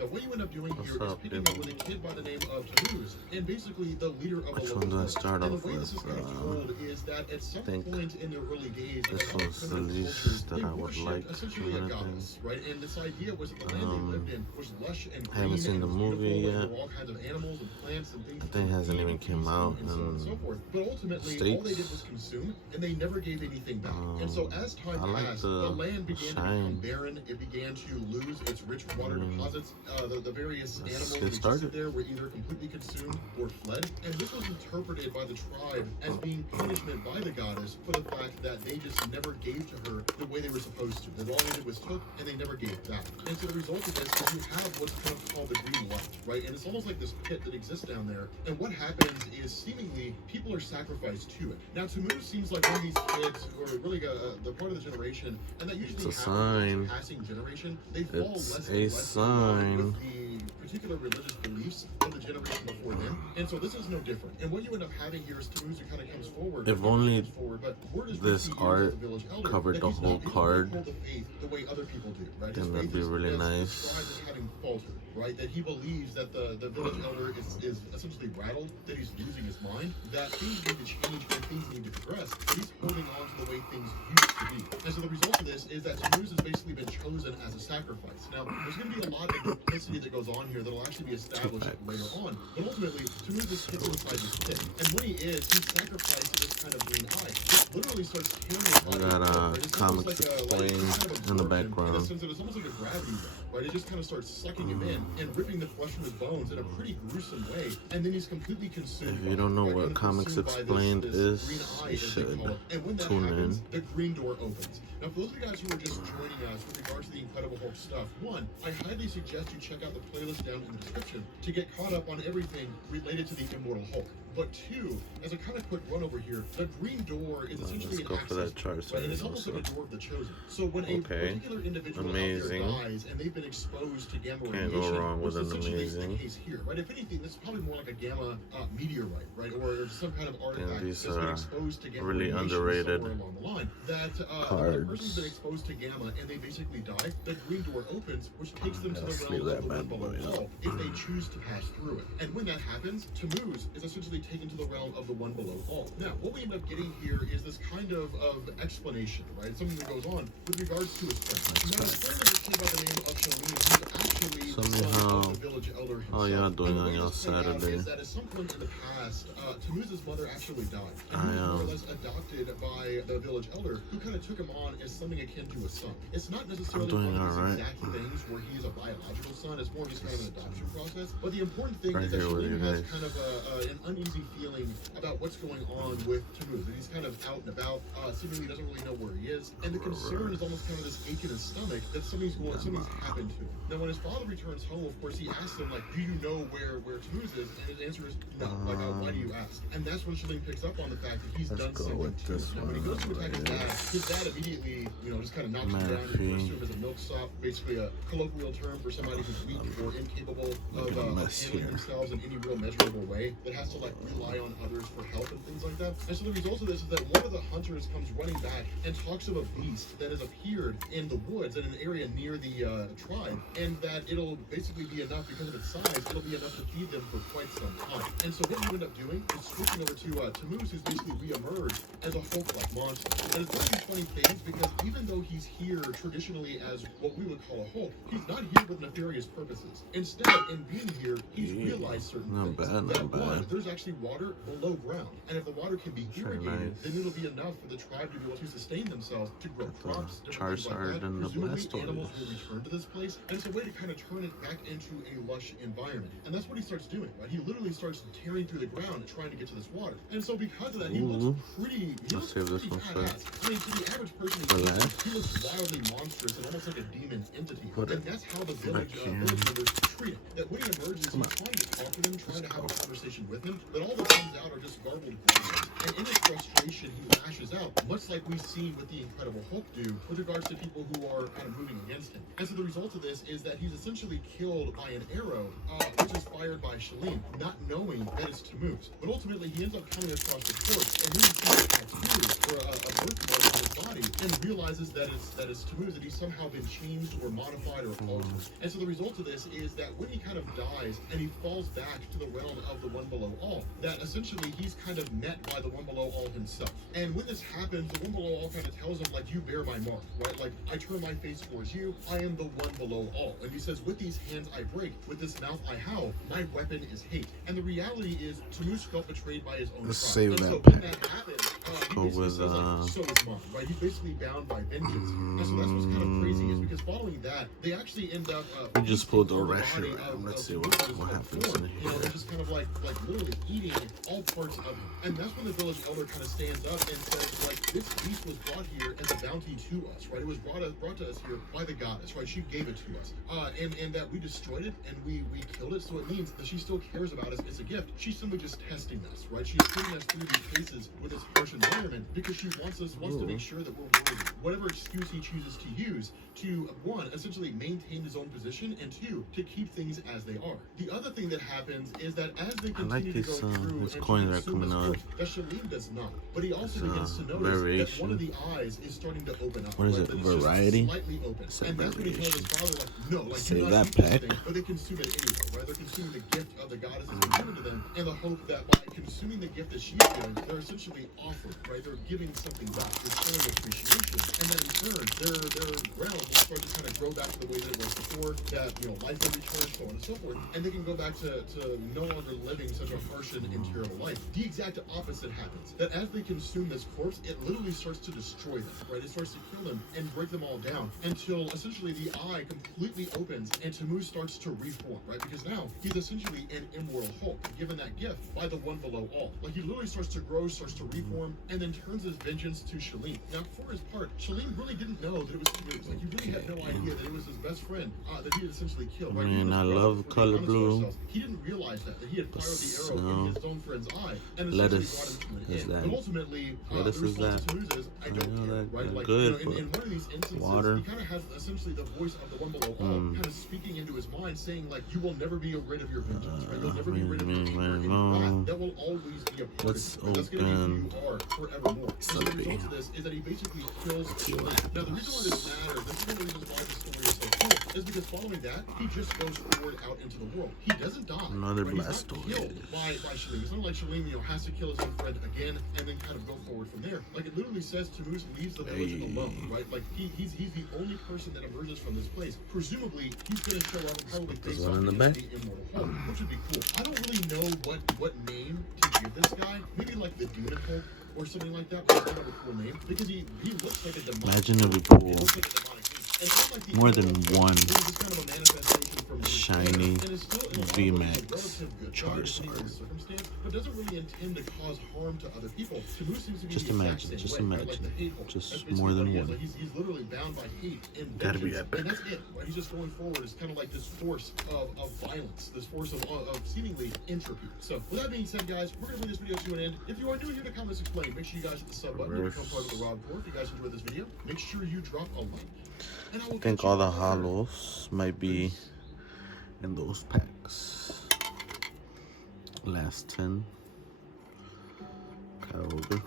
Now, what you end up doing here is picking up with a kid by the name of Tammuz, and basically the leader of Which a one do I local start cult. off And the way this with? is kind of told is that at some point in the early days, This was the least that I would like. essentially a goddess, right? And this idea was that the land they lived in was lush and green. I haven't seen the movie yet. There were all kinds of animals and plants and things. I think it hasn't even came out and so on and so forth. But ultimately, all they did was consume, and they never gave anything back. And so as time passed, the land began to become barren. It began to lose its rich water deposits. The various animals that existed there were either completely consumed or fled. And this was interpreted by the tribe as being punishment by the goddess for the fact that they just never gave to her the way they were supposed to. That all they did was took, and they never gave back. And so the result of this is you have what's kind of called the green light, right? And it's almost like this pit that exists down there. And what happens is seemingly people are sacrificed to it. Now, Tammuz seems like one of these kids, or really the part of the generation, and that usually happens in the passing generation. They fall less and less in line with the particular religious beliefs of the generation before them. And so this is no different. And what you end up having here is Tammuz who kind of comes forward. If only this art covered the whole card, the way other people do, right? then that'd be really nice. Right, that he believes that the village elder is essentially rattled, that he's losing his mind, that things need to change and things need to progress. He's holding on to the way things used to be. And so the result of this is that Tammuz has basically been chosen as a sacrifice. Now, there's going to be a lot of duplicity that goes on here that'll actually be established later on. But ultimately, Tammuz is kept inside this pit. And when he is, he's sacrificed to this kind of green eye. It literally starts tearing his body apart. It's comics explained in the background. In the sense that it's almost like a gravity well, right? It just kind of starts sucking him in and ripping the flesh from his bones in a pretty gruesome way. And then he's completely consumed. If you don't know what Comics Explained is, you should tune in. The green door opens. Now, for those of you guys who are just joining us with regards to the Incredible Hulk stuff, one, I highly suggest you check out the playlist down in the description to get caught up on everything related to the Immortal Hulk. But two, as a kind of quick run over here, the green door is essentially an access door, right? And it's almost like a door of the chosen. So when a particular individual out there dies and they've been exposed to gamma radiation, which is essentially the case here, right? If anything, this is probably more like a gamma meteorite, right? Or some kind of artifact that's been exposed to gamma radiation underrated somewhere along the line. That when a person's been exposed to gamma and they basically die, the green door opens, which takes them to the realm of the one below wall if they choose to pass through it. And when that happens, Tammuz is essentially taken to the realm of the one below all. Now, what we end up getting here is this kind of explanation, right? Something that goes on with regards to his friend. Now, his friend is a kid by the name of Shalim, who's actually the son of the village elder himself. Oh, y'all doing on your Saturday? Is that at some point in the past, Tammuz's mother actually died. And he was more or less adopted by the village elder, who kind of took him on as something akin to a son. It's not necessarily one of those exact things where he's a biological son. It's more just kind of an adoption process. But the important thing is that Shalim has kind of an uneasy feeling about what's going on with Tammuz. And he's kind of out and about, seemingly doesn't really know where he is. And the concern is almost kind of this ache in his stomach that something's happened to him. Now, when his father returns home, of course, he asks him, like, do you know where Tammuz is? And his answer is no. Like, why do you ask? And that's when Shalim picks up on the fact that he's done something to him. Now, when he goes to attack his dad immediately, just kind of knocks him down and refers to him as a milksop, basically a colloquial term for somebody who's weak or incapable of handling themselves in any real measurable way, that has to, like, rely on others for help and things like that. And so the result of this is that one of the hunters comes running back and talks of a beast that has appeared in the woods in an area near the tribe, and that it'll basically be enough because of its size, it'll be enough to feed them for quite some time. And so what you end up doing is switching over to Tammuz, who's basically re-emerged as a Hulk-like monster. And it's one of these funny things because even though he's here traditionally as what we would call a Hulk, he's not here with nefarious purposes. Instead, in being here, he's realized certain things. One, there's actually water below ground, and if the water can be irrigated, then it'll be enough for the tribe to be able to sustain themselves, to grow crops, different things like that. Presumably, animals will return to this place, and it's a way to kind of turn it back into a lush environment. And that's what he starts doing, right? He literally starts tearing through the ground trying to get to this water. And so because of that, he looks pretty badass. I mean, to the average person, he looks wildly monstrous and almost like a demon entity. And that's how the village members treat him. That when he emerges, he's trying to talk to them, trying to have a conversation with him, but all that comes out are just garbled growls. And in his frustration, he lashes out, much like we see what the Incredible Hulk do with regards to people who are kind of moving against him. And so the result of this is that he's essentially killed by an arrow, which is fired by Shalim, not knowing that it's Tammuz. But ultimately, he ends up coming across the corpse, and then he sees a tattoo or a birthmark on his body, and realizes that it's Tammuz, that he's somehow been changed or modified or altered. And so the result of this is that that when he kind of dies and he falls back to the realm of the One Below All, that essentially he's kind of met by the One Below All himself. And when this happens, the One Below All kind of tells him, like, you bear my mark, right? Like, I turn my face towards you, I am the One Below All. And he says, with these hands I break, with this mouth I howl, my weapon is hate. And the reality is, Tammuz felt betrayed by his own Let's tribe. save and that so pack. when that happens, he Go basically with, says, like, so is mine, right? He's basically bound by vengeance. And so that's what's kind of crazy, is because following that, they actually end up we just pulled the ration around. Let's see what happens in here. You know, they're just kind of like literally eating all parts of it. And that's when the village elder kind of stands up and says, like, this beast was brought here as a bounty to us, right? It was brought to us here by the goddess, right? She gave it to us. And that we destroyed it and we killed it, so it means that she still cares about us. It's a gift. She's simply just testing us, right? She's putting us through these cases with this harsh environment because she wants to make sure that we're worthy. Whatever excuse he chooses to use to, one, essentially maintain his own position, and two, to keep things as they are. The other thing that happens is that as they continue to go through and coins are consume coming this out. corpse, that Shalim does not. But he also begins to notice that one of the eyes is starting to open up. What is it? Variety? Slightly open. And that's when he tells his father, like, no, like, save do not that eat this pack. thing, but they consume it anyway, right? They're consuming the gift of the goddess that's given to them, and the hope that by consuming the gift that she's given, they're essentially offering, right? They're giving something back. They're showing appreciation. And then in turn, their realm will start to kind of grow back to the way that it was before, that, you know, life will return, so on and so forth. And they can go back to no longer living such a harsh and terrible life. The exact opposite happens. That as they consume this corpse, it literally starts to destroy them, right? It starts to kill them and break them all down until essentially the eye completely opens and Tammuz starts to reform, right? Because now he's essentially an immortal Hulk, given that gift by the One Below All. Like, he literally starts to grow, starts to reform, and then turns his vengeance to Shalim. Now, for his part, Shalim really didn't know that it was Tammuz. Like, he really had no idea that it was his best friend that he had essentially killed, right? Man, I love color blue. He didn't realize that he had fired the arrow in his own friend's eye and lettuce brought him to is an that? end. But ultimately, Lettuce the is response that? to Tammuz is, I don't know care, that right? Like, good, you know, in one of these instances, water. he kind of has essentially the voice of the One Below All kind of speaking into his mind, saying, like, you will never be rid of your vengeance, right? You'll never be rid of your anger and your wrath. That will always be a part of you. That's going to be who you are forevermore. And so the result of this is that he basically kills Shalim. Now, the reason why this matters, this is one of the reasons why the story is so cool, is because following that, he just goes forward out into the world. He doesn't die. Another right? blast story. He's not killed by Shalim. It's not like Shalim, you know, has to kill his own friend again and then kind of go forward from there. Like, it literally says Tammuz leaves the village alone, right? Like, he's the only person that emerges from this place. Presumably, he's going to show up and probably face off against the immortal Hulk, which would be cool. I don't really know what name to give this guy. Maybe like the Demon Hulk or something like that, but it's kind of a cool name because he looks like a demonic. Imagine if we pull more than one shiny VMAX Charizard. But doesn't really intend to cause harm to other people. Seems to be Just the exact imagine, same just way, right? imagine. Like the hate Hulk. Just more than one. He's literally bound by hate and Gotta be vengeance. epic. And that's it, right? He's just going forward as kind of like this force of violence, this force of seemingly entropy. So with that being said, guys, we're gonna bring this video to an end. If you are new here to Comments Explain, make sure you guys hit the sub button to become part of the Rob Corps. If you guys enjoyed this video, make sure you drop a like. And I think all the hollows might be in those packs. Last 10. Kyogre.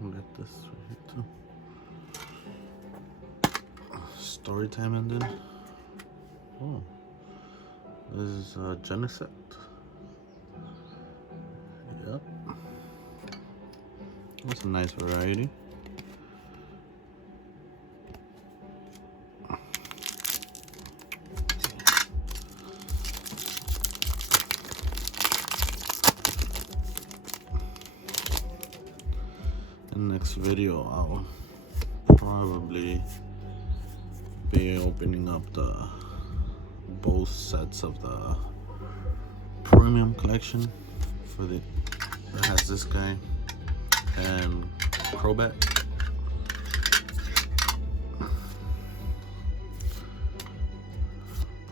Got this right here too. Story time ended. Oh, this is Genesect. Yep, that's a nice variety. In the next video, I'll probably be opening up both sets of the premium collection for that has this guy and Crobat.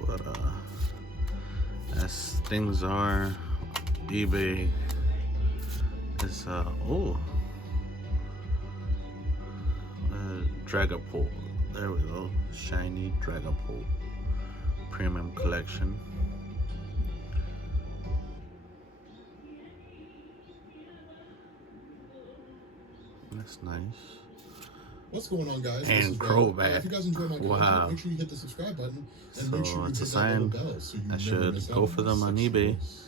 But as things are, eBay is Dragapult. There we go. Shiny Dragapult premium collection. That's nice. What's going on, guys? And Crowback. If you guys enjoy my content, make sure you hit the subscribe button and make sure you hit that little bell so you I never miss should out go on for my them on sex eBay. toys.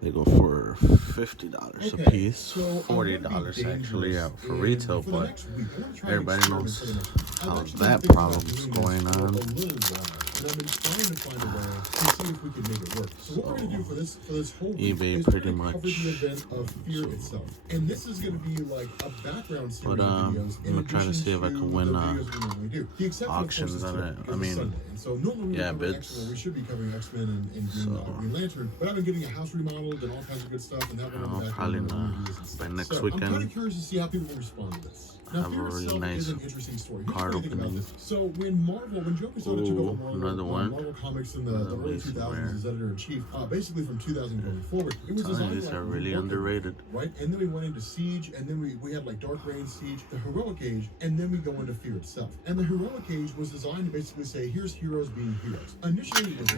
They go for $50 a piece, so $40 actually out for retail, for but week, everybody knows how that problem's going on. And I've been trying to find a way to see if we can make it work. So what we're going to do for this whole week eBay is pretty cover much. the event of Fear itself. And this is going to be like a background series of videos. I'm going to try to see if I can win auctions on it. I mean, Sunday. And so normally yeah, we should be covering X-Men and Green Lantern, but I've been getting a house remodeled and all kinds of good stuff, and that one probably not. By next weekend, I'm kind of curious to see how people will respond to this. Now, have a really nice is an interesting story. card opening. So when Joe Quesada took over Marvel Comics in the early 2000s as editor-in-chief, basically from 2000 going forward, it was designed these are really underrated. Right? And then we went into Siege, and then we had like Dark Reign, Siege, the Heroic Age, and then we go into Fear itself. And the Heroic Age was designed to basically say, here's heroes being heroes. Initially, it was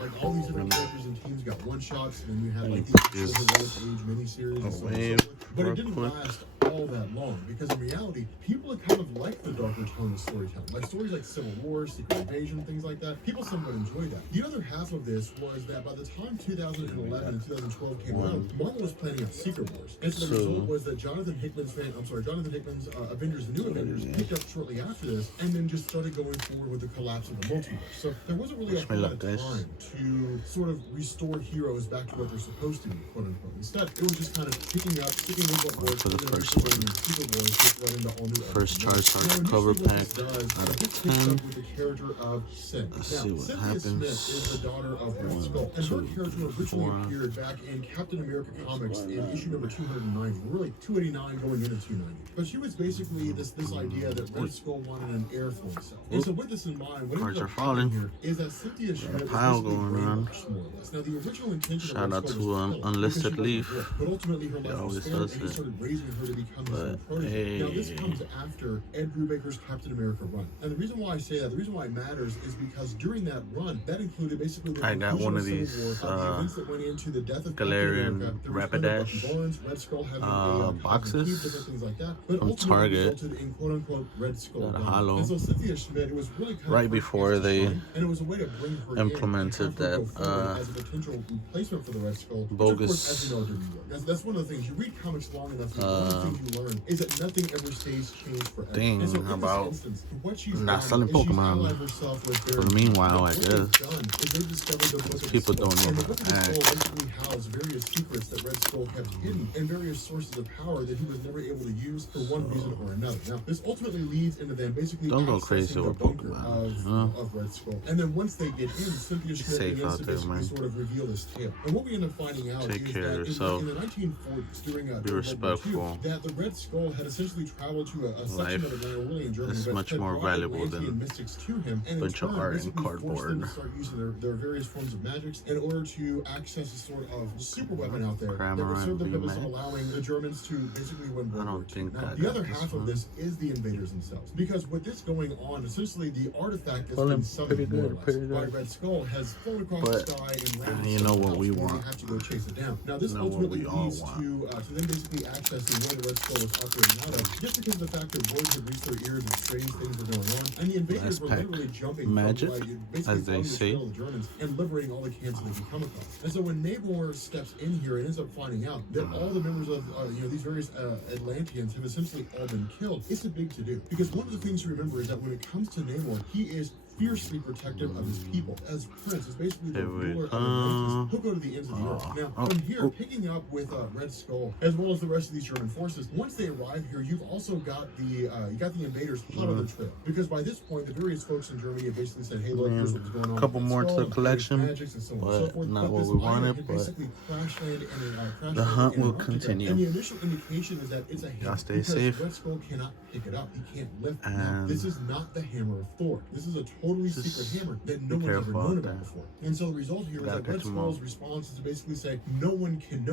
like all these different characters and teams got one-shots, and then we had like these Heroic Age miniseries and so on. But it didn't last all that long, because in reality, people had kind of liked the darker tone of storytelling. Like stories like Civil War, Secret Invasion, things like that. People somewhat enjoyed that. The other half of this was that by the time 2011 and 2012 came around, Marvel was planning out Secret Wars. And so the result was that Jonathan Hickman's Avengers, the New Avengers, picked up shortly after this, and then just started going forward with the collapse of the multiverse. So there wasn't really a lot of time to sort of restore heroes back to what they're supposed to be, quote unquote. Instead, it was just kind of sticking with what worked. For the first one. First Charizard cover pack out of 10. Let's see what happens. Smith is the daughter of Red Skull, and her character originally appeared back in Captain America comics in issue number 290, really 289 going into 290. But she was basically this idea that Red Skull wanted an heir for himself. And so with this in mind, what cards are falling here is that Cynthia Schmidt is pile going on. Now the original intention Shout out to Unlisted Leaf. But ultimately her life was spared, and he started raising her to become his own protege. Now this comes after Ed Brubaker's Captain America run. And the reason why I say that, the reason why it matters, is because during that run, that included basically the I got one of these events that went into the death of Galarian Rapidash boxes things like that, but from Target. In quote unquote Red Skull. Got a hollow. And so Cynthia Schmidt, it was really kind right of before they and it was a way to bring her implemented that as a potential replacement for the Red Skull. bogus. Which, of course, as you know, didn't work. That's one of the things. You read comics long enough, one of the things you learn is that nothing ever stays changed forever. Dang, and so how about instance, what she's not selling Pokemon? For the meanwhile, I guess. People don't know how to act. Basically housed various secrets that Red Skull kept hidden and various sources of power that he was never able to use for one reason or another. Now, this ultimately leads into them basically don't go crazy with Pokemon of Red Skull. And then once they get in, Cynthia Schmidt begins to basically sort of reveal this tale. And what we end up finding out Take is care that of yourself. in the 1940s, during be respectful. that the Red Skull had essentially traveled to a section of the ground, really in Germany, is much more valuable than mystics to him, and a bunch of art and cardboard. To start using their various forms of magics in order to access a sort of super weapon out there that would serve the purpose of allowing the Germans to basically win World War II. Now, the other half of this is the invaders themselves, because with this going on, essentially the artifact that's been summoned more or less by Red Skull has flown across the sky and you know what we want. Have to go chase it down. Now this ultimately leads to them basically accessing where the Red Skull was operating out of, just because of the fact that words had reached their ears and strange things were going on, and the invaders were literally jumping magic, from, as they say, the Germans and liberating all the camps that they could come across. And so when Namor steps in here and ends up finding out that all the members of these various Atlanteans have essentially all been killed, it's a big to do, because one of the things to remember is that when it comes to Namor, he is fiercely protective of his people. As Prince is basically the ruler of Atlantis, he'll go to the ends of the earth. Now, from here, picking up with Red Skull, as well as the rest of these German forces, once they arrive here, you've also got the invaders hot on the trail. Because by this point, the various folks in Germany have basically said, hey, look, here's what's going on. A couple more to the collection, and so on and so forth. Not what we wanted, but the hunt will continue. And the initial indication is that it's a hammer. Y'all stay safe. Red Skull cannot pick it up. He can't lift it. Now, this is not the hammer of Thor. This is a totally secret hammer that no one's ever known about before. And so the result here is that Red Skull's response is to basically say, no one can know